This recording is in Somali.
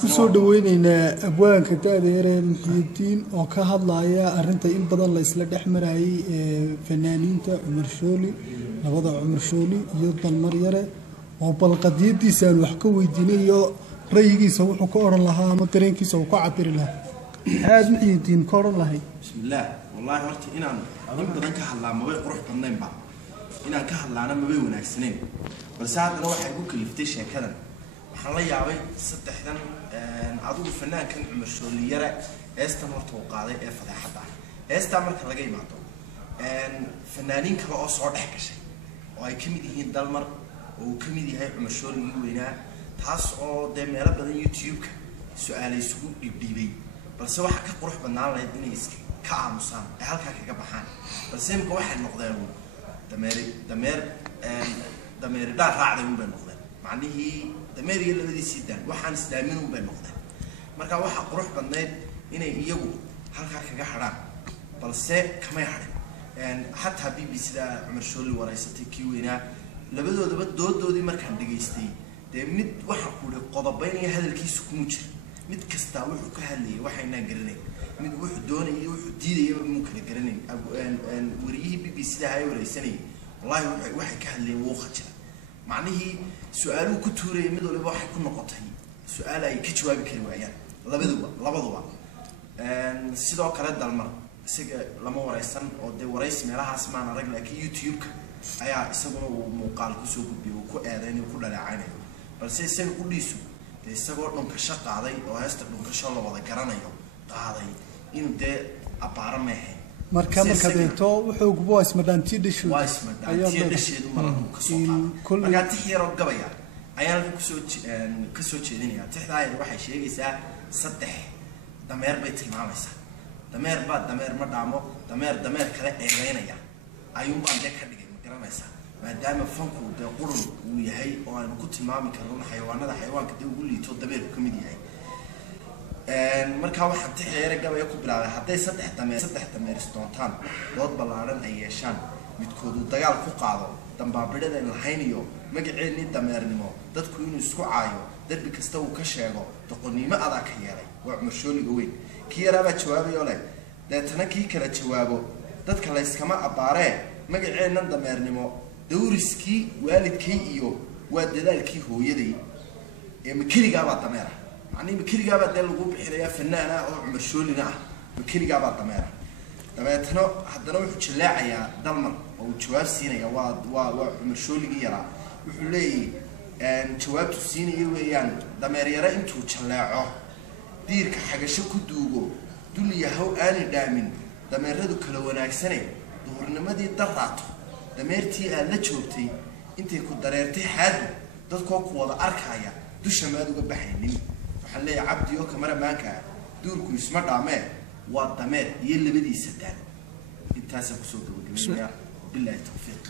kusoo dhaweynaynaa abwaanka da'da Muxyidiin oo ka hadlaya arinta in badan la isla dhexmarayay fanaaniinta Cumar Shooli labada Cumar Shooli iyo Dalmar Yare oo balqadiyadiisa wax ka weydiinayo rayigiisa wuxuu ka oran lahaa ama dareenkiisa uu ka cabiri lahaa aad Muxyidiin ka oran lahay bismillaah wallahi horta inaan in badan ka hadlaa ma way qurux badnayn ba inaan ka hadlaana ma way wanaagsaneen balse haddana waxay ku kaliftay sheekadan waxaan la yaabay saddexdan adigu fanaankan Cumar Shooli Yare heestan horta uu qaaday ee fadeexada heestan marka laga yimaado fanaaniin kale oo soo dhex gashay oo ay kamid yihiin Dalmar oo kamid yahay Cumar Shooli weynaa taas oo de meelo badan YouTube-ka su'aalo isugu dhibdhibay balse waxa ka qurux badnaan lahayd inay iska ka aamusaan ee halka kaga baxaan balse imka waxay noqdeen dameer dhaar raacday u bay noqdeen macnihii dameeriga labadiisii daan waxaan islaamin u bay noqdeen marka waxa qurux badnayd inay iyagu halka kaga xaraan balse kama yahdeen hatta BBC-da Cumar Shooli waraysatay kii weynaa labadoodaba dooddoodii markaan dhageystay de mid waxa ku leeyahay qodobaynaya hadalkiisu kuma jiro mid kasta wuxuu ka hadlayay waxayna garanay mid wuxuu doonayay wuxuu diidayay muu kala garanay wariyihii BBC-da ay waraysanay wallahi waxay ka hadlayeen wuu khajir macnihii su'aaluhu ku tuuray mid waliba waxay ku noqotay su'aal ay ka jawaabi kari waayaan labaduba sidoo kale Dalmar isaga lama waraysan oo de warays meelahaas ma arag laakiin YouTube-ka ayaa isaguna uu muuqaal ku soo gudbiyay oo ku eedeynay ku dhaleecaynay balse isaga ku dhiisu de isagoo dhunka shaqaaday oo heesta dhunka shaqo la wada garanayo qaaday inuu de abaara meehay marka deeto wuxuu gubo ismadaantii dhishu ayuu dhisheedu maradu ka soo qaaday marka tixyaro gabaya ayaan ka soo jeedinaya tixdaayada waxay sheegaysaa saddex dameer bay tilmaamaysaa dameer ma dhaamo dameer kale eedeynaya ayuu baan ka dhigay ma garanaysaa maadaama fanku de qurun uu yahay oo aan ku tilmaami karno xayawaanka de ugu liito dameerku kamid yahay marka waxaan tixyaro gabaya ku bilaabay haday saddex dameer isdoontaan dood balaaran ay yeeshaan midkoodu dagaal ku qaado dambaabidhada in lahayn iyo magaceedii dameernimo dadku inuu isku caayo darbi kasta uu ka sheego doqonnimo adaa ka yeelay waa Cumar Shooliga weyn kii yaraaba jawaabayo leh deetana kii kala jawaabo dadka la iskama abaaree magaceedna dameernimo dawriskii waalidkay iyo waa dadaalkii hooyaday ee makirigaaba dameera macnii makirigaaba de lagu bixinaya fanaana oo Cumar Shoolina ah makirigaaba dameera dabeetana haddana wuxuu jilaacayaa Dalmar oo jawaab siinaya waa Cumar Shooligi yaraa wuxuu leeyahay jawaabtu siinaya weeyaan dameer yara intuu jilaaco diirka xagasho ku duugo dul yahow aani dhaamin dameeradu kala wanaagsanay duhurnimadii daraato dameertii aad la joogtay intay ku dareertay xaadu dadkoo ku wada arkaya dusha maad uga baxaynin waxaan leeyahay cabdi oo kamaramaanka duurku isma dhaamee waa dameer iyo labadiisa daan intaas ku soo gabagabeeyaa billahi tawfiiq